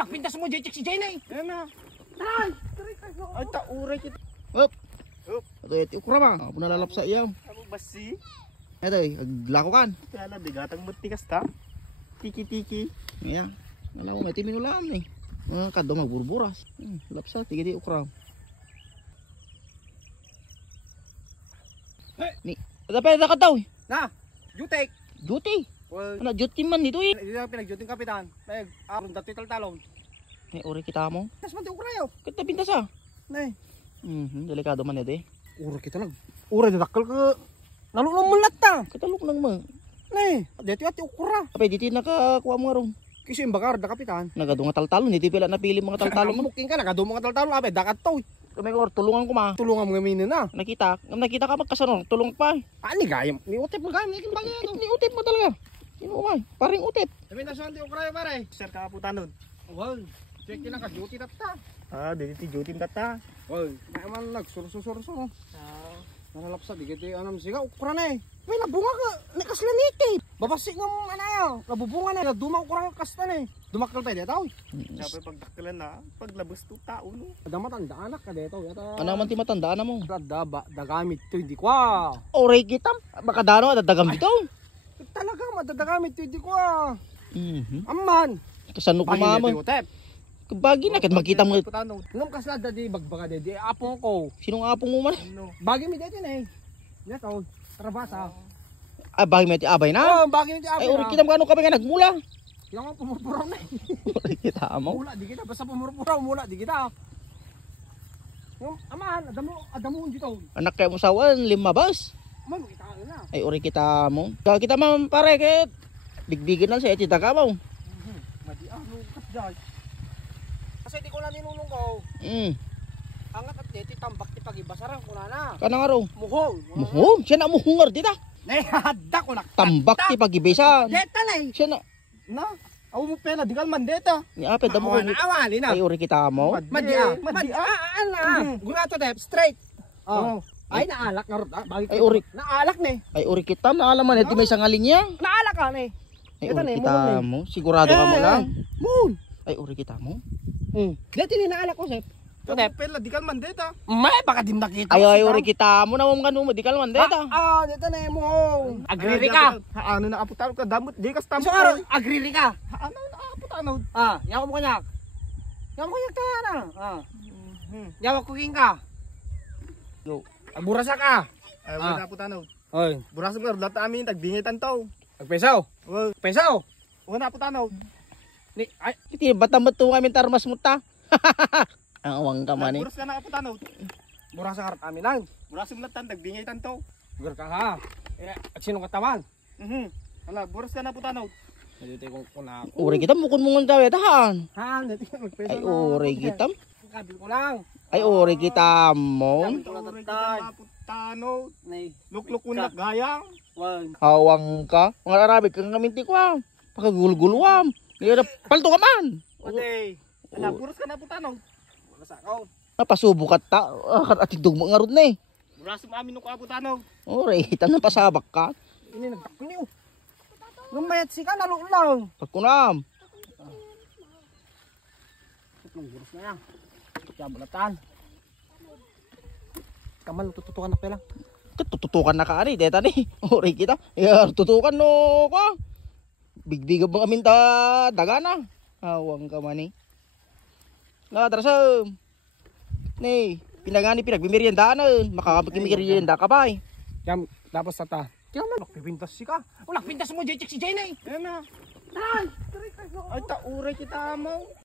Wala pintas mo Jechik si Jenny. Ayan na. Tay. Ay, tauray kita. Hop. Hop. Ito iti ukra ba? Ako nalalap sa iyaw. Ako basi. Ito aglako kan. Kaya na, bigatang matikas ta. Tiki-tiki. Iya. Alam mo may timinulam ni. Mga kadto magburburas. Lapsa tigiti ukra. Ni. Dapat ka daw. Na, jutek. Duty. Well, Ana duty man dito eh. hindi na pinagjuting kapitan. Pag, aron dati taltalon. Ni uri kita mo. Nas man di ukrayo. Kita pintas ah. Nay. Delikado man ito eh. Ura kita lang. Ura dadakkel ke. Nalulong mulat ta. Katalok lang mo. Nay, dito ati ukra. Apay dito nakakuha mo ron. Kasi yung bakar da kapitan. Nagado nga taltalon, dito pila napili mga taltalon mo. Muking ka na, kado mga taltalon. Abe, dakat to. Kami ko tulungan ko ma. Tulungan mo gaminin na. Nakita ka magkasano, tulong pa. Ani gayam. Ni utip mo gayam. Ni bagay ano. Ni utip mo talaga. Sino ba? Paring utip. Sabi na saan di ukrayo pare. Sir ka puta nun. Well, check na ka duty data. Ah, dito duty data. Well, may man nagsurso-surso. Nalap sa digiti anam siga ukra na eh. May nabunga ka, nakaslaniti. Babasik ng anayaw, nabubunga na, dumaw ukra ka kasta na eh. Dumakal tayo dito. Sabi pagdakalan na, paglabas to tao no. Damatanda anak ka dito. Ano man ti matandaan na mo? Daba, dagamit to hindi kwa. Oray kitam, baka dano dadagam dito. Talaga madadagamit to hindi kwa. Mhm. Amman. Kasano ko mama? Kabagi na kat makita mo. Ngam kasla dadi bagbaga dadi apong ko. Sinong apong mo man? Bagi mi dati na eh. Dito, trabasa. Ay bagi mo ti abay na. Oh, bagi mi ti Ay apong. oray kitam kano kami nga nagmula. Yung nga pumurpuraw na eh. Oray kita mo. Mula di kita basta pumurpuraw mula di kita. Yung aman, adamo dito. Anak kay mo sawan, 5 bus. Man kita na. Ay oray kita mo. Kita man pare ket bigbigan na sa iti tagamaw. Madi ano kasjay. Kasi di ko na ninulong ko. Angat at deti tambak ti pagibasaran ko na. Kana nga raw. Muhong. Muhong, siya na muhungar dita. Nay hadda ko nak. Tambak ti pagibisan. Deta na eh. Siya na. Na. Aw mo pena di kal man deta. Ni apet damo ko. Awali na. Ay uri kita mo. Madi ana. Guna to dep straight. Oh. Ay naalak nga rod. Ay uri. Naalak ni. Ay uri kita na alam man iti may sangalin niya. Naalak ka ni. Ay Ito na, uri kita muhon mo. Sigurado ka mo lang. Moon. Ay uri kita mo. Deti ni naalak ko sep. To dep. Pela di kal man deta. May baka dim nakita. Ay uri kita mo na mo ngano mo di ka man deta. Deta na mo. Agriri ka. Ano na aputan ka damot di ka stampo. So agriri ka. Ano na aputan. Yaw mo kanyak. Yaw mo kanyak ka na. Yaw ko king ka. Yo. Agburasa ka. Ay, wala po tanaw. Oy, Burasa mo, lahat amin, tagdingitan to. agpesaw. Well, Pesaw. wala po tanaw. Ni ay Iti batam to kami tarmas muta. Ang awang ka man eh. Buras ka na po tanaw. burasa ka amin lang. Burasa mo lahat, tagdingitan to. Gur ka ha. At sino katawan? Wala, buras ka na po tanaw. Dito ko kuna. Uri kita mukon mo nga dahan. Ha, dito magpesaw. Ay uri kita. Kabil ko lang. Ay uri kita mo. Uri kita na po tanaw. Nay, Lukluk ko na gayang. wan. Hawang ka. Mga Arabic kang kaminti ko ah. Pakagulgulwam. Ngayon na palto ka man. Ode. Wala, buras ka na po tanaw. Burasa ka. Napasubo ka ta. At itong mga rod na eh. Burasa mo amin nung po tanaw. Uri, kita na pasabak ka. Ini nagtakliw. Lumayat si ka nalulang. Pagkunam. Itong burus na yan. Kabalatan. Kamal tututukan na pala. Tututukan na ka ani. Deta ni. Uri kita. Tutukan no ka. Bigbiga bang amin ta dagana. Hawang ka man eh. Natrasa. Ni. Pinagani pinagbimeriendaan. Makakapagimerienda ka ba eh. Yan, tapos tata. Kaya man, pintas si ka. Wala, pintas mo, Jechik si Jenny. Ayan na. Ay, tauray kita mo.